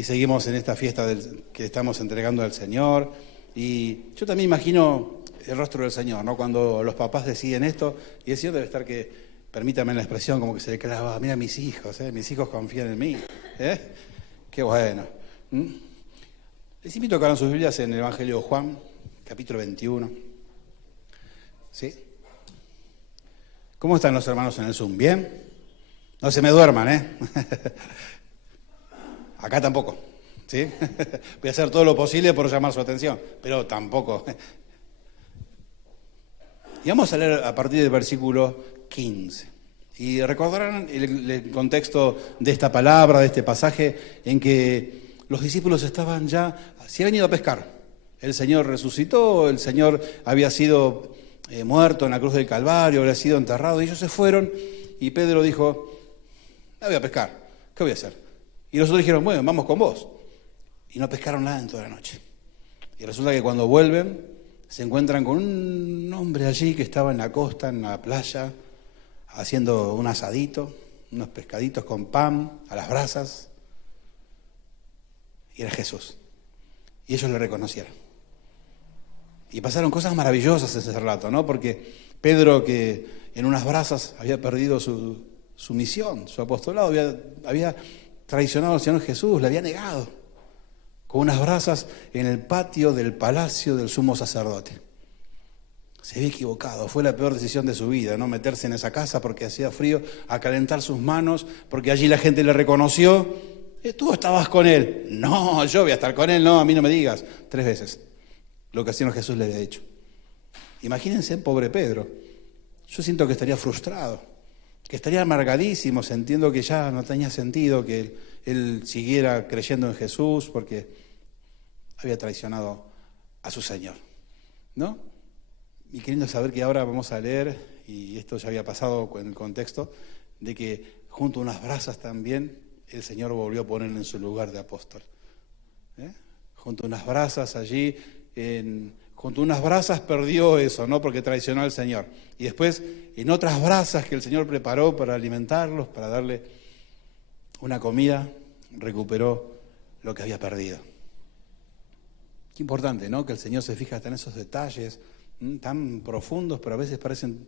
y seguimos en esta fiesta que estamos entregando al Señor. Y yo también imagino el rostro del Señor, ¿no? Cuando los papás deciden esto, y el Señor debe estar que, permítame la expresión, como que se le clava, mira mis hijos confían en mí, qué bueno. Les invito a que abran sus Biblias en el Evangelio de Juan, capítulo 21. ¿Sí? ¿Cómo están los hermanos en el Zoom? ¿Bien? No se me duerman, Acá tampoco, ¿sí? Voy a hacer todo lo posible por llamar su atención, pero tampoco. Y vamos a leer a partir del versículo 15. Y recordarán el contexto de esta palabra, de este pasaje, en que los discípulos estaban ya, se habían ido a pescar. El Señor resucitó, el Señor había sido muerto en la cruz del Calvario, había sido enterrado, y ellos se fueron, y Pedro dijo, me voy a pescar, ¿qué voy a hacer? Y los otros dijeron, bueno, vamos con vos. Y no pescaron nada en toda la noche. Y resulta que cuando vuelven, se encuentran con un hombre allí que estaba en la costa, en la playa, haciendo un asadito, unos pescaditos con pan a las brasas. Y era Jesús. Y ellos le reconocieron. Y pasaron cosas maravillosas ese rato, ¿no? Porque Pedro, que en unas brasas había perdido su misión, su apostolado, había traicionado al Señor Jesús, le había negado, con unas brasas en el patio del palacio del sumo sacerdote. Se había equivocado, fue la peor decisión de su vida, ¿no? Meterse en esa casa porque hacía frío, a calentar sus manos, porque allí la gente le reconoció. Tú estabas con él. No, yo voy a estar con él, no, a mí no me digas. 3 veces lo que el Señor Jesús le había hecho. Imagínense, pobre Pedro. Yo siento que estaría frustrado, que estaría amargadísimo, sintiendo que ya no tenía sentido que él siguiera creyendo en Jesús porque había traicionado a su Señor, ¿no? Y queriendo saber que ahora vamos a leer, y esto ya había pasado en el contexto, de que junto a unas brasas también el Señor volvió a ponerle en su lugar de apóstol. Junto a unas brasas allí, junto a unas brasas perdió eso, ¿no? Porque traicionó al Señor. Y después, en otras brasas que el Señor preparó para alimentarlos, para darle una comida, recuperó lo que había perdido. Qué importante, ¿no? Que el Señor se fija hasta en esos detalles tan profundos, pero a veces parecen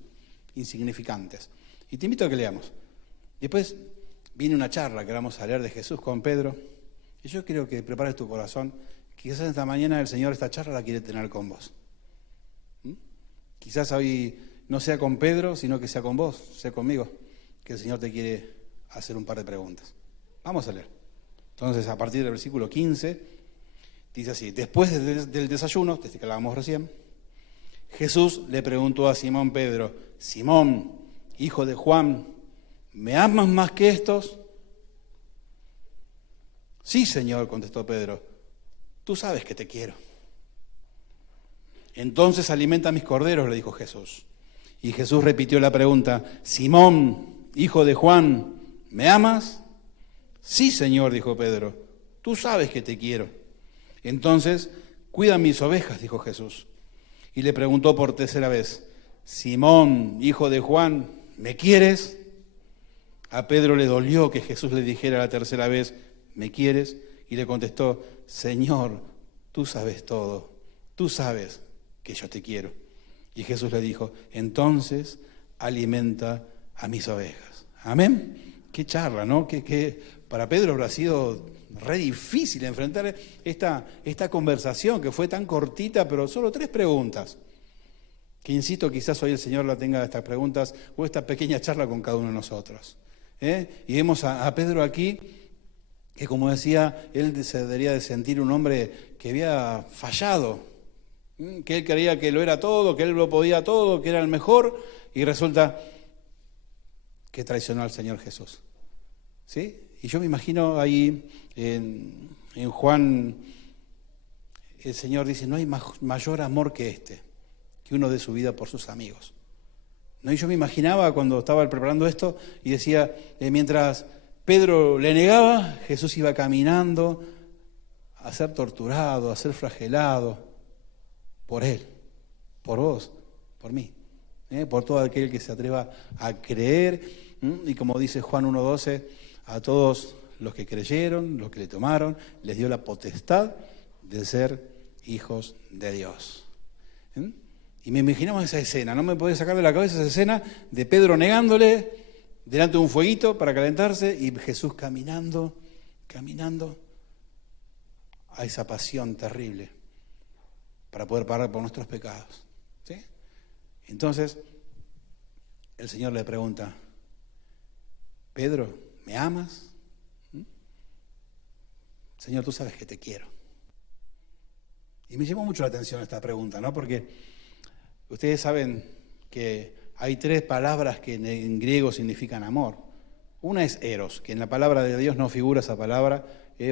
insignificantes. Y te invito a que leamos. Después viene una charla que vamos a leer de Jesús con Pedro, y yo quiero que prepares tu corazón. Quizás esta mañana el Señor esta charla la quiere tener con vos. Quizás hoy no sea con Pedro, sino que sea con vos, sea conmigo, que el Señor te quiere hacer un par de preguntas. Vamos a leer. Entonces, a partir del versículo 15, dice así: después del desayuno, desde que hablábamos recién, Jesús le preguntó a Simón Pedro, Simón, hijo de Juan, ¿me amas más que estos? Sí, Señor, contestó Pedro, tú sabes que te quiero. Entonces alimenta mis corderos, le dijo Jesús. Y Jesús repitió la pregunta, Simón, hijo de Juan, ¿me amas? Sí, Señor, dijo Pedro, tú sabes que te quiero. Entonces, cuida mis ovejas, dijo Jesús. Y le preguntó por 3ª vez, Simón, hijo de Juan, ¿me quieres? A Pedro le dolió que Jesús le dijera la 3ª vez, ¿me quieres? Y le contestó, Señor, tú sabes todo, tú sabes que yo te quiero. Y Jesús le dijo, entonces alimenta a mis ovejas. Amén. Qué charla, ¿no? Que para Pedro habrá sido re difícil enfrentar esta conversación que fue tan cortita, pero solo 3 preguntas. Que insisto, quizás hoy el Señor la tenga estas preguntas o esta pequeña charla con cada uno de nosotros. Y vemos a Pedro aquí, que como decía, él se debería de sentir un hombre que había fallado, que él creía que lo era todo, que él lo podía todo, que era el mejor, y resulta que traicionó al Señor Jesús. ¿Sí? Y yo me imagino ahí en Juan, el Señor dice, no hay mayor amor que este, que uno dé su vida por sus amigos. ¿No? Y yo me imaginaba cuando estaba preparando esto y decía, mientras Pedro le negaba, Jesús iba caminando a ser torturado, a ser flagelado por él, por vos, por mí, por todo aquel que se atreva a creer. Y como dice Juan 1:12, a todos los que creyeron, los que le tomaron, les dio la potestad de ser hijos de Dios. Y me imaginamos esa escena, no me podía sacar de la cabeza esa escena de Pedro negándole delante de un fueguito para calentarse y Jesús caminando a esa pasión terrible para poder pagar por nuestros pecados. ¿Sí? Entonces, el Señor le pregunta, Pedro, ¿me amas? Señor, tú sabes que te quiero. Y me llamó mucho la atención esta pregunta, ¿no? Porque ustedes saben que hay 3 palabras que en griego significan amor. Una es eros, que en la palabra de Dios no figura esa palabra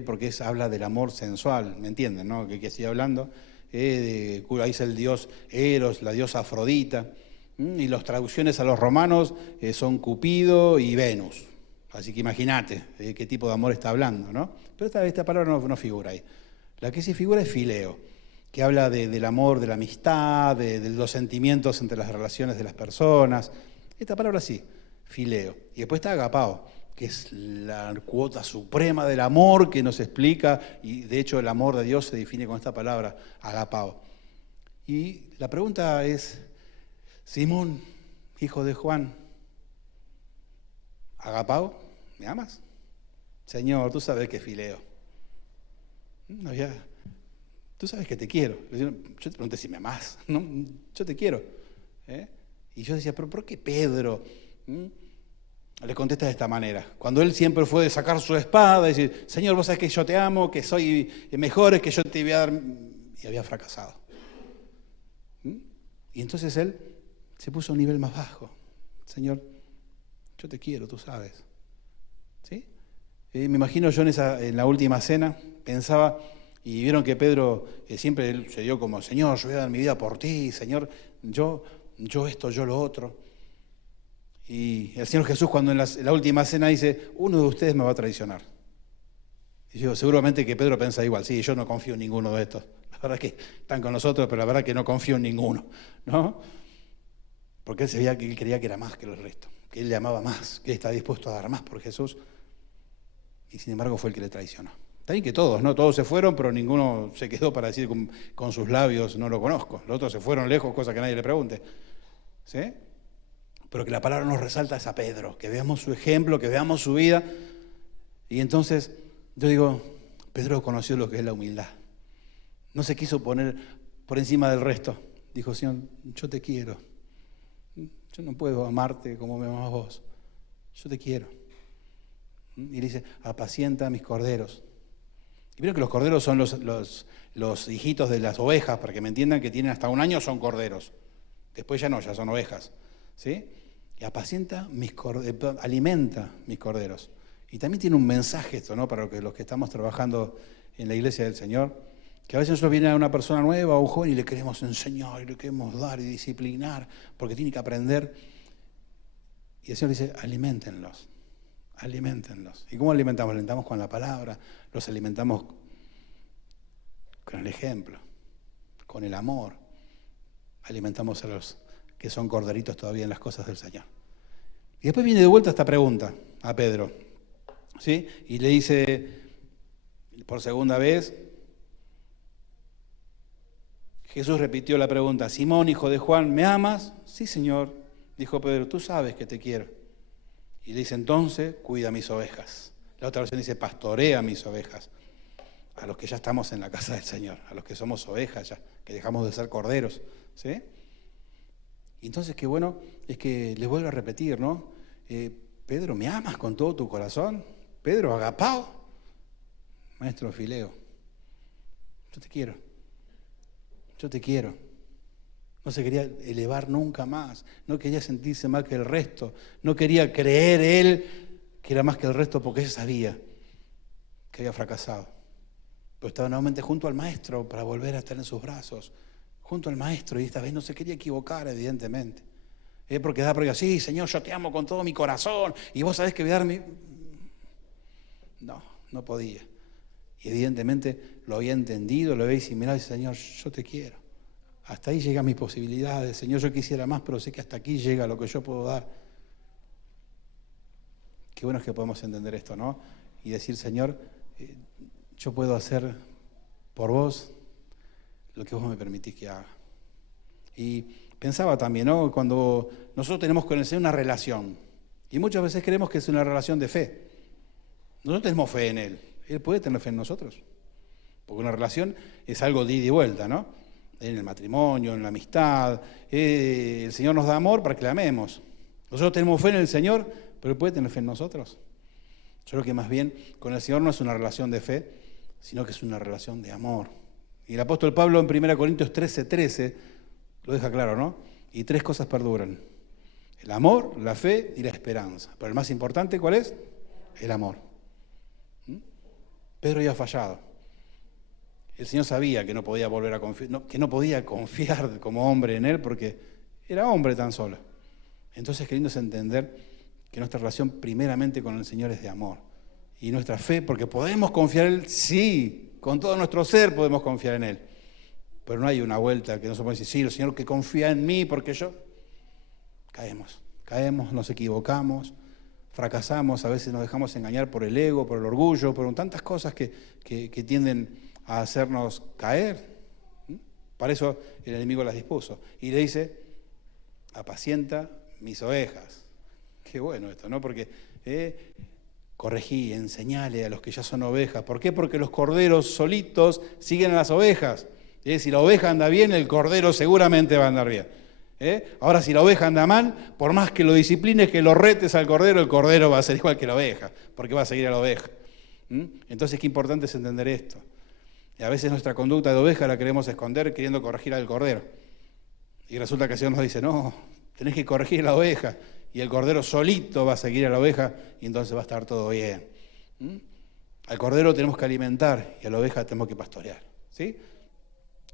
porque habla del amor sensual, ¿me entienden, no? Que estoy hablando, ahí es el dios Eros, la diosa Afrodita, y las traducciones a los romanos son Cupido y Venus. Así que imagínate qué tipo de amor está hablando, ¿no? Pero esta palabra no figura ahí. La que sí figura es fileo, que habla del amor, de la amistad, de los sentimientos entre las relaciones de las personas. Esta palabra sí, fileo. Y después está agapao, que es la cuota suprema del amor que nos explica, y de hecho el amor de Dios se define con esta palabra, agapao. Y la pregunta es, Simón, hijo de Juan, agapao, ¿me amas? Señor, tú sabes que fileo. Tú sabes que te quiero. Yo te pregunté si me amás. No, yo te quiero. Y yo decía, ¿pero por qué Pedro le contesta de esta manera? Cuando él siempre fue de sacar su espada y decir, Señor, vos sabés que yo te amo, que soy mejor, que yo te voy a dar... Y había fracasado. Y entonces él se puso a un nivel más bajo. Señor, yo te quiero, tú sabes. ¿Sí? Me imagino yo en la última cena, pensaba, y vieron que Pedro siempre él se dio como, Señor, yo voy a dar mi vida por ti, Señor, yo esto, yo lo otro. Y el Señor Jesús cuando en la última cena dice, uno de ustedes me va a traicionar. Y yo, seguramente que Pedro piensa igual, sí, yo no confío en ninguno de estos. La verdad es que están con nosotros, pero la verdad es que no confío en ninguno, ¿no? Porque él sabía que él creía que era más que el resto, que él le amaba más, que él está dispuesto a dar más por Jesús. Y sin embargo fue el que le traicionó. Está bien que todos, ¿no? Todos se fueron, pero ninguno se quedó para decir con sus labios, no lo conozco. Los otros se fueron lejos, cosa que nadie le pregunte. ¿Sí? Pero que la palabra nos resalta es a Pedro, que veamos su ejemplo, que veamos su vida. Y entonces, yo digo, Pedro conoció lo que es la humildad. No se quiso poner por encima del resto. Dijo, Señor, yo te quiero. Yo no puedo amarte como me amas vos. Yo te quiero. Y le dice, apacienta a mis corderos. Y vieron que los corderos son los hijitos de las ovejas, para que me entiendan que tienen hasta 1 año son corderos. Después ya no, ya son ovejas. ¿Sí? Y apacienta mis corderos, alimenta mis corderos. Y también tiene un mensaje esto, ¿no? Para los que estamos trabajando en la iglesia del Señor, que a veces nosotros viene una persona nueva o un joven y le queremos enseñar, y le queremos dar y disciplinar, porque tiene que aprender. Y el Señor dice, aliméntenlos. Aliméntenlos. ¿Y cómo alimentamos? Alimentamos con la palabra, los alimentamos con el ejemplo, con el amor. Alimentamos a los que son corderitos todavía en las cosas del Señor. Y después viene de vuelta esta pregunta a Pedro, ¿sí? Y le dice por segunda vez, Jesús repitió la pregunta, Simón, hijo de Juan, ¿me amas? Sí, Señor, dijo Pedro, tú sabes que te quiero. Y le dice, entonces, cuida mis ovejas. La otra versión dice, pastorea mis ovejas. A los que ya estamos en la casa del Señor, a los que somos ovejas ya, que dejamos de ser corderos, ¿sí? Y entonces, qué bueno es que les vuelvo a repetir, ¿no? Pedro, ¿me amas con todo tu corazón? Pedro, agapao. Maestro Fileo, yo te quiero. Yo te quiero. No se quería elevar nunca más, no quería sentirse más que el resto, no quería creer él que era más que el resto porque él sabía que había fracasado. Pero estaba nuevamente junto al maestro para volver a estar en sus brazos, junto al maestro, y esta vez no se quería equivocar, evidentemente. Porque da porque sí, Señor, yo te amo con todo mi corazón, y vos sabés que voy a dar mi... No podía. Y evidentemente lo había entendido, lo había asimilado y dice, Señor, yo te quiero. Hasta ahí llegan mis posibilidades. Señor, yo quisiera más, pero sé que hasta aquí llega lo que yo puedo dar. Qué bueno es que podemos entender esto, ¿no? y decir, Señor, yo puedo hacer por vos lo que vos me permitís que haga. Y pensaba también, ¿no? Cuando nosotros tenemos con el Señor una relación, y muchas veces creemos que es una relación de fe. Nosotros tenemos fe en Él, Él puede tener fe en nosotros. Porque una relación es algo de ida y vuelta, ¿no? En el matrimonio, en la amistad. El Señor nos da amor para que le amemos. Nosotros tenemos fe en el Señor, pero Él puede tener fe en nosotros. Yo creo que más bien con el Señor no es una relación de fe, sino que es una relación de amor. Y el apóstol Pablo en 1 Corintios 13:13 lo deja claro, ¿no? Y 3 cosas perduran: el amor, la fe y la esperanza. Pero el más importante, ¿cuál es? El amor. Pedro ya ha fallado. El Señor sabía que no podía volver a confiar, que no podía confiar como hombre en Él porque era hombre tan solo. Entonces, queriéndose entender que nuestra relación primeramente con el Señor es de amor. Y nuestra fe, porque podemos confiar en Él, sí, con todo nuestro ser podemos confiar en Él. Pero no hay una vuelta que no se puede decir, sí, el Señor que confía en mí porque yo... Caemos, nos equivocamos, fracasamos, a veces nos dejamos engañar por el ego, por el orgullo, por tantas cosas que tienden a hacernos caer. Para eso el enemigo las dispuso. Y le dice, apacienta mis ovejas. Qué bueno esto, ¿no? Porque corregí, enseñale a los que ya son ovejas. ¿Por qué? Porque los corderos solitos siguen a las ovejas. Si la oveja anda bien, el cordero seguramente va a andar bien. Ahora, si la oveja anda mal, por más que lo disciplines, que lo retes al cordero, el cordero va a ser igual que la oveja, porque va a seguir a la oveja. Entonces, qué importante es entender esto. Y a veces nuestra conducta de oveja la queremos esconder queriendo corregir al cordero. Y resulta que el Señor nos dice, no, tenés que corregir a la oveja. Y el cordero solito va a seguir a la oveja y entonces va a estar todo bien. Al cordero tenemos que alimentar y a la oveja tenemos que pastorear. ¿Sí?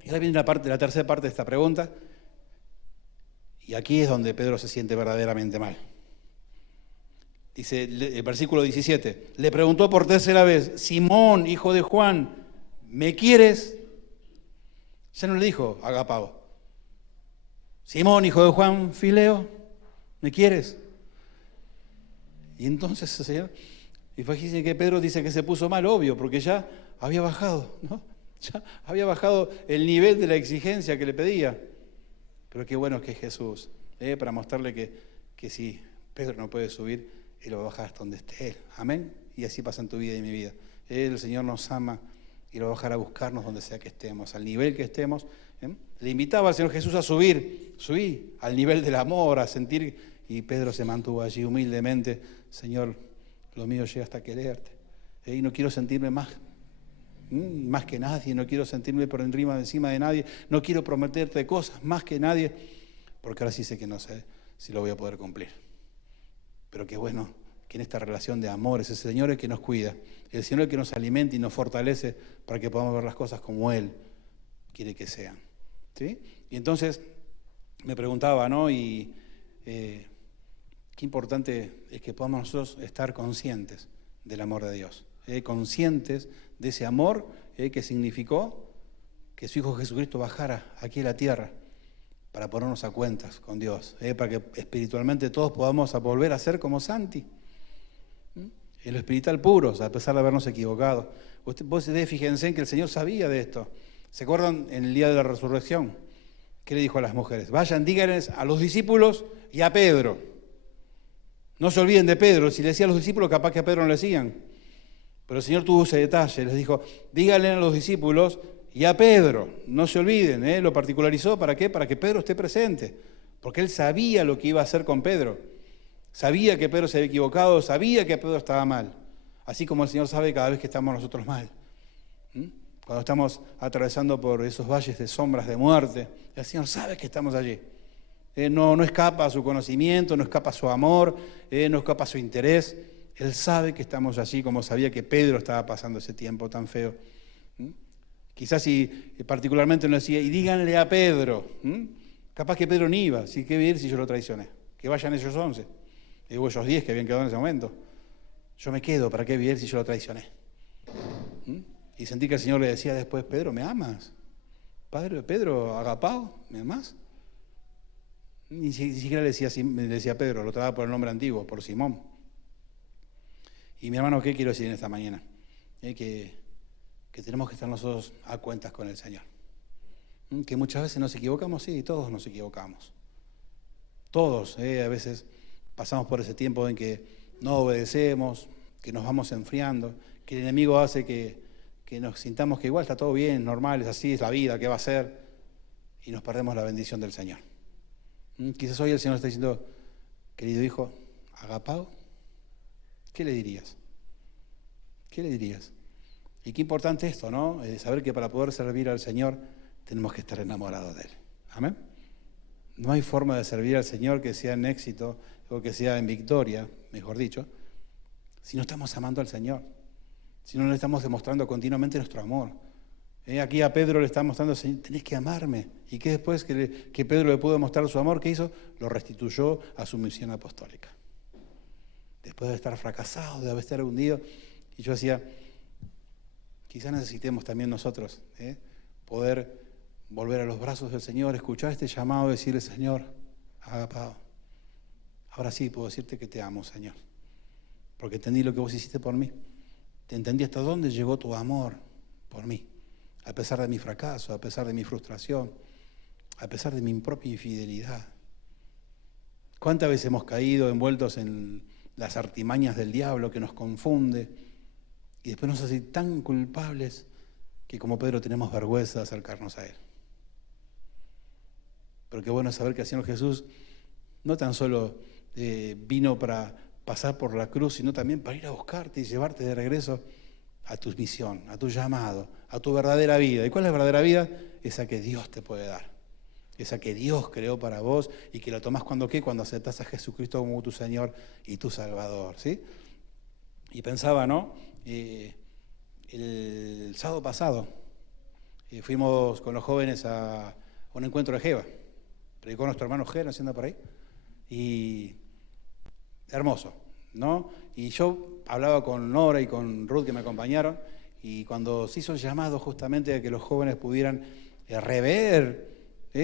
Y ahora viene la tercera parte de esta pregunta. Y aquí es donde Pedro se siente verdaderamente mal. Dice el versículo 17, le preguntó por tercera vez, Simón, hijo de Juan, ¿me quieres? Ya no le dijo Agapao. Simón, hijo de Juan, Fileo, ¿me quieres? Y entonces el Señor, y fíjense que Pedro dice que se puso mal, obvio, porque ya había bajado, ¿no? Ya había bajado el nivel de la exigencia que le pedía. Pero qué bueno que es Jesús, para mostrarle que si Pedro no puede subir, Él lo va a bajar hasta donde esté Él. Amén. Y así pasa en tu vida y en mi vida. El Señor nos ama y lo va a bajar a buscarnos donde sea que estemos, al nivel que estemos. Le invitaba al Señor Jesús a subir al nivel del amor, a sentir, y Pedro se mantuvo allí humildemente. Señor, lo mío llega hasta quererte. Y no quiero sentirme más que nadie, no quiero sentirme por encima de nadie, no quiero prometerte cosas más que nadie, porque ahora sí sé que no sé si lo voy a poder cumplir. Pero qué bueno que en esta relación de amor es el Señor el que nos cuida, el Señor el que nos alimenta y nos fortalece para que podamos ver las cosas como Él quiere que sean. ¿Sí? Y entonces me preguntaba, ¿no? Y qué importante es que podamos nosotros estar conscientes del amor de Dios, conscientes de ese amor que significó que su Hijo Jesucristo bajara aquí a la tierra para ponernos a cuentas con Dios, para que espiritualmente todos podamos volver a ser como Santi, en lo espiritual puros, a pesar de habernos equivocado. Vos fíjense en que el Señor sabía de esto. ¿Se acuerdan en el día de la resurrección? ¿Qué le dijo a las mujeres? Vayan, díganles a los discípulos y a Pedro. No se olviden de Pedro. Si le decía a los discípulos, capaz que a Pedro no le decían. Pero el Señor tuvo ese detalle. Les dijo, díganle a los discípulos y a Pedro. No se olviden. Lo particularizó. ¿Para qué? Para que Pedro esté presente. Porque él sabía lo que iba a hacer con Pedro. Sabía que Pedro se había equivocado. Sabía que Pedro estaba mal. Así como el Señor sabe cada vez que estamos nosotros mal. Cuando estamos atravesando por esos valles de sombras de muerte, el Señor sabe que estamos allí. No escapa a su conocimiento, no escapa a su amor, no escapa a su interés. Él sabe que estamos allí, como sabía que Pedro estaba pasando ese tiempo tan feo. Quizás si particularmente nos decía, y díganle a Pedro, capaz que Pedro ni iba, ¿sí? ¿Qué voy a ir si yo lo traicioné? Que vayan ellos 11, o ellos 10 que habían quedado en ese momento. Yo me quedo, ¿para qué voy a ir si yo lo traicioné? Y sentí que el Señor le decía después, Pedro, ¿me amas? Padre, Pedro, Agapao, ¿me amas? Ni siquiera le decía Pedro, lo trataba por el nombre antiguo, por Simón. Y mi hermano, ¿qué quiero decir en esta mañana? Que tenemos que estar nosotros a cuentas con el Señor. Que muchas veces nos equivocamos, sí, todos nos equivocamos. Todos, a veces pasamos por ese tiempo en que no obedecemos, que nos vamos enfriando, que el enemigo hace que nos sintamos que igual está todo bien, normal, es así, es la vida, ¿qué va a ser? Y nos perdemos la bendición del Señor. Quizás hoy el Señor está diciendo, querido hijo, agapao, ¿qué le dirías? ¿Qué le dirías? Y qué importante esto, ¿no? Saber que para poder servir al Señor tenemos que estar enamorados de Él. Amén. No hay forma de servir al Señor que sea en éxito o que sea en victoria, mejor dicho, si no estamos amando al Señor, si no le estamos demostrando continuamente nuestro amor. Aquí a Pedro le está mostrando, tenés que amarme. Y que después que Pedro le pudo demostrar su amor, ¿qué hizo? Lo restituyó a su misión apostólica. Después de estar fracasado, de haber estar hundido. Y yo decía, quizás necesitemos también nosotros poder volver a los brazos del Señor, escuchar este llamado y decirle, Señor, agapao. Ahora sí puedo decirte que te amo, Señor. Porque entendí lo que vos hiciste por mí. Te entendí hasta dónde llegó tu amor por mí. A pesar de mi fracaso, a pesar de mi frustración, a pesar de mi propia infidelidad. ¿Cuántas veces hemos caído envueltos en las artimañas del diablo que nos confunde y después nos hace tan culpables que como Pedro tenemos vergüenza de acercarnos a Él? Pero qué bueno saber que el Señor Jesús no tan solo vino para pasar por la cruz, sino también para ir a buscarte y llevarte de regreso a tu misión, a tu llamado, a tu verdadera vida. ¿Y cuál es la verdadera vida? Esa que Dios te puede dar, esa que Dios creó para vos y que la tomás cuando aceptás a Jesucristo como tu Señor y tu Salvador, ¿sí? Y pensaba, ¿no? El sábado pasado fuimos con los jóvenes a un encuentro de Jeva. Predicó nuestro hermano Ger, haciendo por ahí. Y hermoso, ¿no? Y yo hablaba con Nora y con Ruth que me acompañaron, y cuando se hizo el llamado justamente a que los jóvenes pudieran rever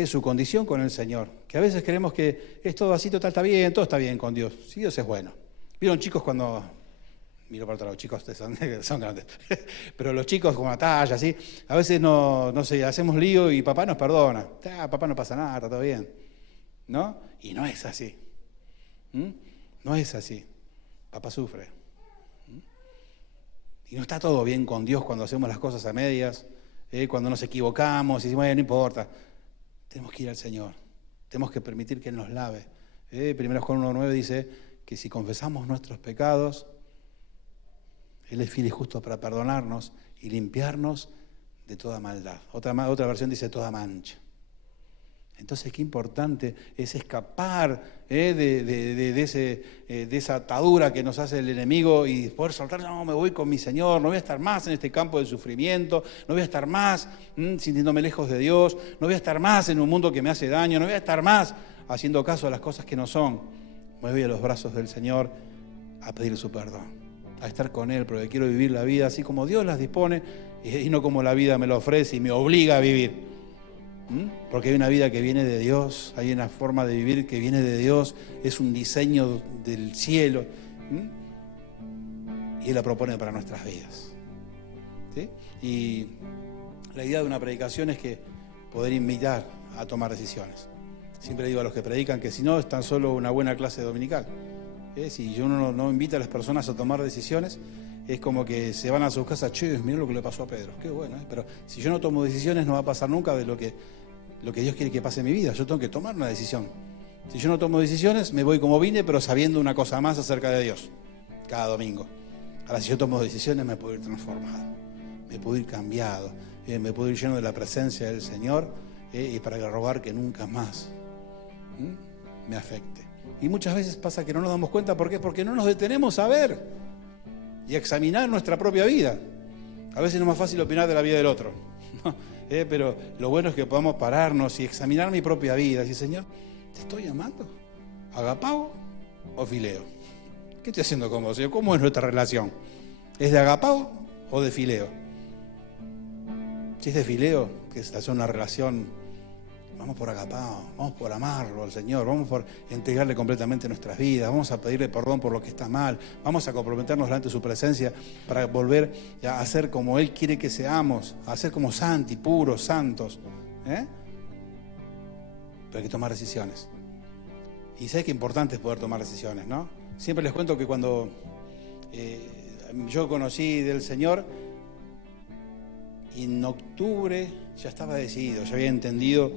su condición con el Señor, que a veces creemos que es todo así, total, todo está bien con Dios, sí, Dios es bueno. ¿Vieron chicos cuando... Miro para otro lado, chicos son grandes, pero los chicos con una talla, así, a veces no sé, hacemos lío y papá nos perdona, papá no pasa nada, está todo bien, ¿no? Y no es así, no es así, papá sufre. Y no está todo bien con Dios cuando hacemos las cosas a medias, cuando nos equivocamos y decimos, no importa, tenemos que ir al Señor, tenemos que permitir que Él nos lave. 1 Juan 1:9 dice que si confesamos nuestros pecados, Él es fiel y justo para perdonarnos y limpiarnos de toda maldad. Otra versión dice toda mancha. Entonces, qué importante es escapar de esa atadura que nos hace el enemigo y poder soltar, no, me voy con mi Señor, no voy a estar más en este campo del sufrimiento, no voy a estar más sintiéndome lejos de Dios, no voy a estar más en un mundo que me hace daño, no voy a estar más haciendo caso a las cosas que no son. Me voy a los brazos del Señor a pedir su perdón, a estar con Él, porque quiero vivir la vida así como Dios las dispone y no como la vida me lo ofrece y me obliga a vivir. Porque hay una vida que viene de Dios, hay una forma de vivir que viene de Dios, es un diseño del cielo, y Él la propone para nuestras vidas, ¿sí? Y la idea de una predicación es que poder invitar a tomar decisiones. Siempre digo a los que predican que si no es tan solo una buena clase dominical. Si uno no invita a las personas a tomar decisiones, es como que se van a sus casas, che, mirá lo que le pasó a Pedro, qué bueno, pero si yo no tomo decisiones no va a pasar nunca de lo que Dios quiere que pase en mi vida. Yo tengo que tomar una decisión. Si yo no tomo decisiones, me voy como vine, pero sabiendo una cosa más acerca de Dios, cada domingo. Ahora, si yo tomo decisiones, me puedo ir transformado, me puedo ir cambiado, me puedo ir lleno de la presencia del Señor, y para rogar que nunca más me afecte. Y muchas veces pasa que no nos damos cuenta. ¿Por qué? Porque no nos detenemos a ver y a examinar nuestra propia vida. A veces no es más fácil opinar de la vida del otro, pero lo bueno es que podamos pararnos y examinar mi propia vida. Y decir, Señor, ¿te estoy amando? ¿Agapao o fileo? ¿Qué estoy haciendo con vos? ¿Cómo es nuestra relación? ¿Es de agapao o de fileo? Si es de fileo, que es hacer una relación Vamos por agapao, vamos por amarlo al Señor, vamos por entregarle completamente nuestras vidas, vamos a pedirle perdón por lo que está mal, vamos a comprometernos delante de su presencia para volver a ser como Él quiere que seamos, a ser como santi, puros, santos. Pero hay que tomar decisiones. Y sé que importante es poder tomar decisiones, ¿no? Siempre les cuento que cuando yo conocí del Señor, y en octubre ya estaba decidido, ya había entendido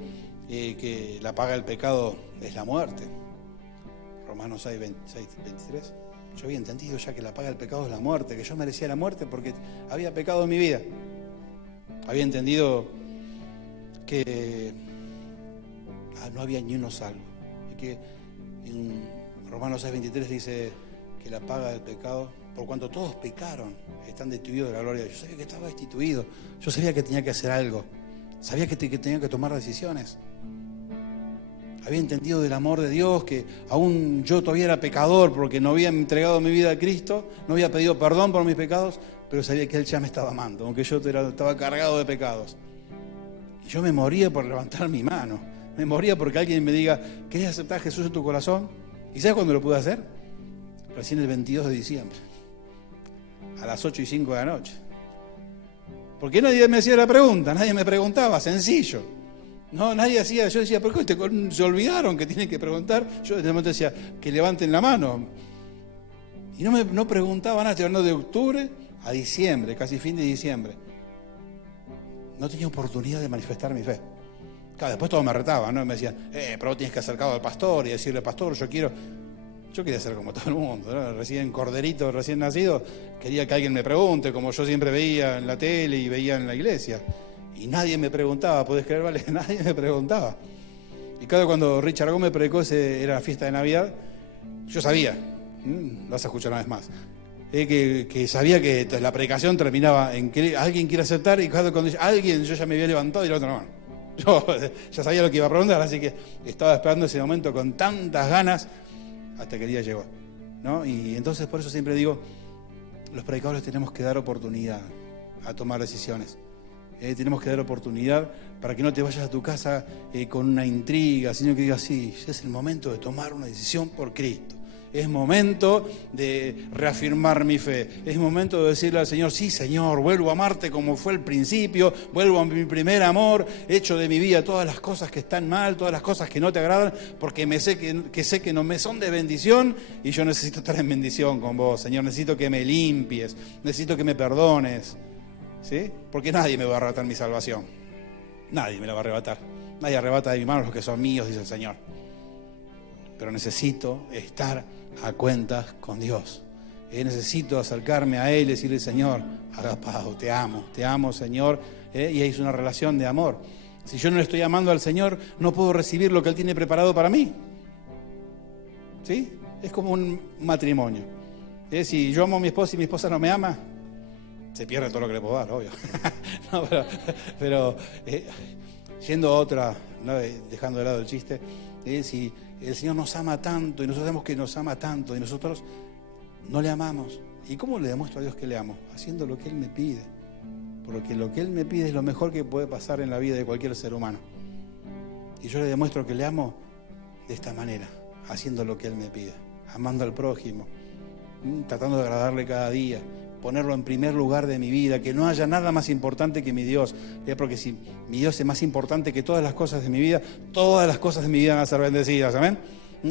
que la paga del pecado es la muerte. Romanos 6, 23. Yo había entendido ya que la paga del pecado es la muerte, que yo merecía la muerte porque había pecado en mi vida. Había entendido que no había ni uno salvo. Y que en Romanos 6, 23 dice que la paga del pecado, por cuanto todos pecaron, están destituidos de la gloria de Dios. Yo sabía que estaba destituido, yo sabía que tenía que hacer algo, sabía que tenía que tomar decisiones. Había entendido del amor de Dios, que aún yo todavía era pecador porque no había entregado mi vida a Cristo, no había pedido perdón por mis pecados, pero sabía que Él ya me estaba amando, aunque yo estaba cargado de pecados. Y yo me moría por levantar mi mano, me moría porque alguien me diga, ¿querés aceptar a Jesús en tu corazón? ¿Y sabes cuándo lo pude hacer? Recién el 22 de diciembre, a las 8:05 de la noche. Porque nadie me hacía la pregunta, nadie me preguntaba, sencillo. No, nadie hacía, yo decía, ¿por qué se olvidaron que tienen que preguntar? Yo desde el momento decía, que levanten la mano. Y no preguntaba nada, estoy hablando de octubre a diciembre, casi fin de diciembre. No tenía oportunidad de manifestar mi fe. Claro, después todos me retaban, ¿no? Me decían, pero vos tienes que acercar al pastor y decirle, pastor, yo quería ser como todo el mundo, ¿no? Recién corderito, recién nacido, quería que alguien me pregunte, como yo siempre veía en la tele y veía en la iglesia. Y nadie me preguntaba, ¿podés creer, vale? Nadie me preguntaba. Y claro, cuando Richard Gómez predicó, era la fiesta de Navidad, yo sabía, lo vas a escuchar una vez más, que sabía que la predicación terminaba en que alguien quiere aceptar, y cuando dice alguien, yo ya me había levantado y la otra mano. Yo ya sabía lo que iba a preguntar, así que estaba esperando ese momento con tantas ganas hasta que el día llegó, ¿no? Y entonces por eso siempre digo, los predicadores tenemos que dar oportunidad a tomar decisiones. Tenemos que dar oportunidad para que no te vayas a tu casa con una intriga, sino que digas, sí, es el momento de tomar una decisión por Cristo. Es momento de reafirmar mi fe. Es momento de decirle al Señor, sí, Señor, vuelvo a amarte como fue el principio, vuelvo a mi primer amor, echo de mi vida todas las cosas que están mal, todas las cosas que no te agradan, porque sé que no me son de bendición y yo necesito estar en bendición con vos, Señor. Necesito que me limpies, necesito que me perdones, ¿sí? Porque nadie me va a arrebatar mi salvación. Nadie me la va a arrebatar. Nadie arrebata de mi mano los que son míos, dice el Señor. Pero necesito estar a cuentas con Dios. Necesito acercarme a Él y decirle, Señor, agapao, te amo, Señor. Y es una relación de amor. Si yo no le estoy amando al Señor, no puedo recibir lo que Él tiene preparado para mí. ¿Sí? Es como un matrimonio. Si yo amo a mi esposa y mi esposa no me ama, se pierde todo lo que le puedo dar, obvio. No, pero yendo a otra, ¿no? Dejando de lado el chiste, si el Señor nos ama tanto y nosotros sabemos que nos ama tanto y nosotros no le amamos, ¿y cómo le demuestro a Dios que le amo? Haciendo lo que Él me pide, porque lo que Él me pide es lo mejor que puede pasar en la vida de cualquier ser humano. Y yo le demuestro que le amo de esta manera, haciendo lo que Él me pide, amando al prójimo, tratando de agradarle cada día, ponerlo en primer lugar de mi vida, que no haya nada más importante que mi Dios, porque si mi Dios es más importante que todas las cosas de mi vida, todas las cosas de mi vida van a ser bendecidas, ¿amén?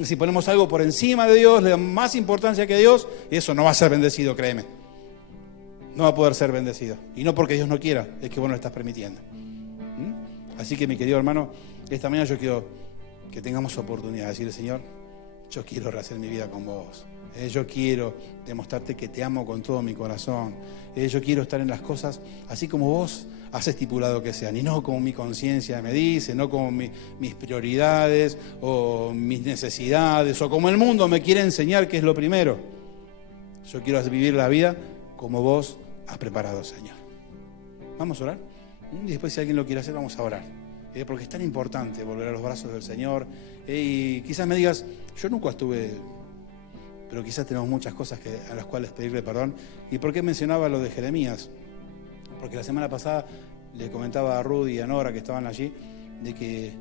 Si ponemos algo por encima de Dios, le damos más importancia que Dios, eso no va a ser bendecido, créeme. No va a poder ser bendecido. Y no porque Dios no quiera, es que vos no lo estás permitiendo. Así que, mi querido hermano, esta mañana yo quiero que tengamos oportunidad de decirle, Señor, yo quiero rehacer mi vida con vos. Yo quiero demostrarte que te amo con todo mi corazón. Yo quiero estar en las cosas así como vos has estipulado que sean, y no como mi conciencia me dice, no como mis prioridades o mis necesidades, o como el mundo me quiere enseñar que es lo primero. Yo quiero vivir la vida como vos has preparado, Señor. ¿Vamos a orar? Y después, si alguien lo quiere hacer, vamos a orar. Porque es tan importante volver a los brazos del Señor. Y quizás me digas, yo nunca estuve... pero quizás tenemos muchas cosas a las cuales pedirle perdón. ¿Y por qué mencionaba lo de Jeremías? Porque la semana pasada le comentaba a Rudy y a Nora, que estaban allí, de que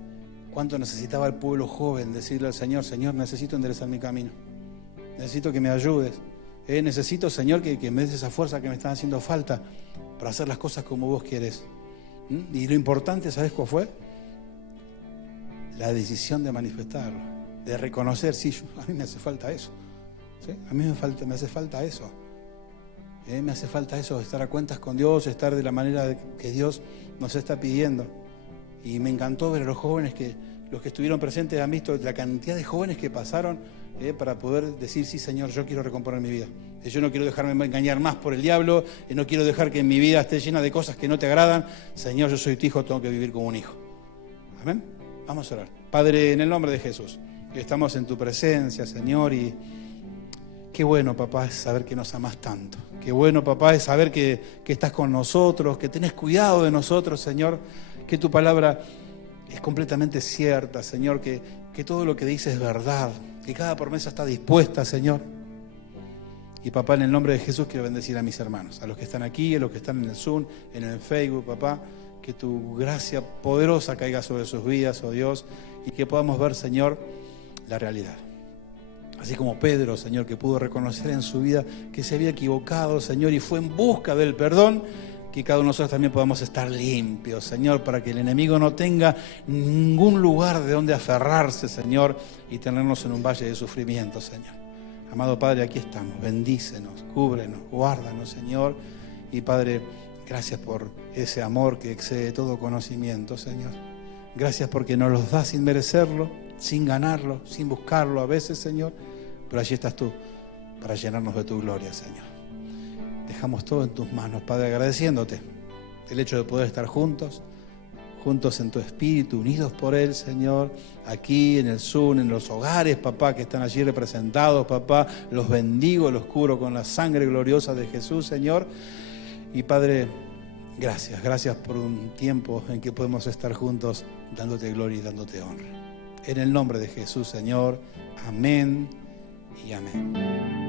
cuánto necesitaba el pueblo joven decirle al Señor: Señor, necesito enderezar mi camino, necesito que me ayudes, necesito, Señor, que me des esa fuerza que me está haciendo falta para hacer las cosas como vos querés. Y lo importante, ¿sabes cuál fue? La decisión de manifestarlo, de reconocer: sí, a mí me hace falta eso, ¿sí? A mí me hace falta eso. Me hace falta eso, estar a cuentas con Dios, estar de la manera que Dios nos está pidiendo. Y me encantó ver a los jóvenes, los que estuvieron presentes han visto la cantidad de jóvenes que pasaron para poder decir: sí, Señor, yo quiero recomponer mi vida. Yo no quiero dejarme engañar más por el diablo, no quiero dejar que mi vida esté llena de cosas que no te agradan. Señor, yo soy tu hijo, tengo que vivir como un hijo. Amén. Vamos a orar. Padre, en el nombre de Jesús, estamos en tu presencia, Señor, y qué bueno, papá, es saber que nos amás tanto. Qué bueno, papá, es saber que estás con nosotros, que tenés cuidado de nosotros, Señor, que tu palabra es completamente cierta, Señor, que todo lo que dices es verdad, que cada promesa está dispuesta, Señor. Y papá, en el nombre de Jesús quiero bendecir a mis hermanos, a los que están aquí, a los que están en el Zoom, en el Facebook, papá, que tu gracia poderosa caiga sobre sus vidas, oh Dios, y que podamos ver, Señor, la realidad. Así como Pedro, Señor, que pudo reconocer en su vida que se había equivocado, Señor, y fue en busca del perdón, que cada uno de nosotros también podamos estar limpios, Señor, para que el enemigo no tenga ningún lugar de donde aferrarse, Señor, y tenernos en un valle de sufrimiento, Señor. Amado Padre, aquí estamos, bendícenos, cúbrenos, guárdanos, Señor, y Padre, gracias por ese amor que excede todo conocimiento, Señor. Gracias porque nos los das sin merecerlo, sin ganarlo, sin buscarlo a veces, Señor, pero allí estás tú para llenarnos de tu gloria, Señor. Dejamos todo en tus manos, Padre, agradeciéndote el hecho de poder estar juntos en tu espíritu, unidos por Él, Señor, aquí en el Zoom, en los hogares, papá, que están allí representados, papá, los bendigo, los cubro con la sangre gloriosa de Jesús, Señor. Y Padre, gracias por un tiempo en que podemos estar juntos dándote gloria y dándote honra. En el nombre de Jesús, Señor, amén y amén.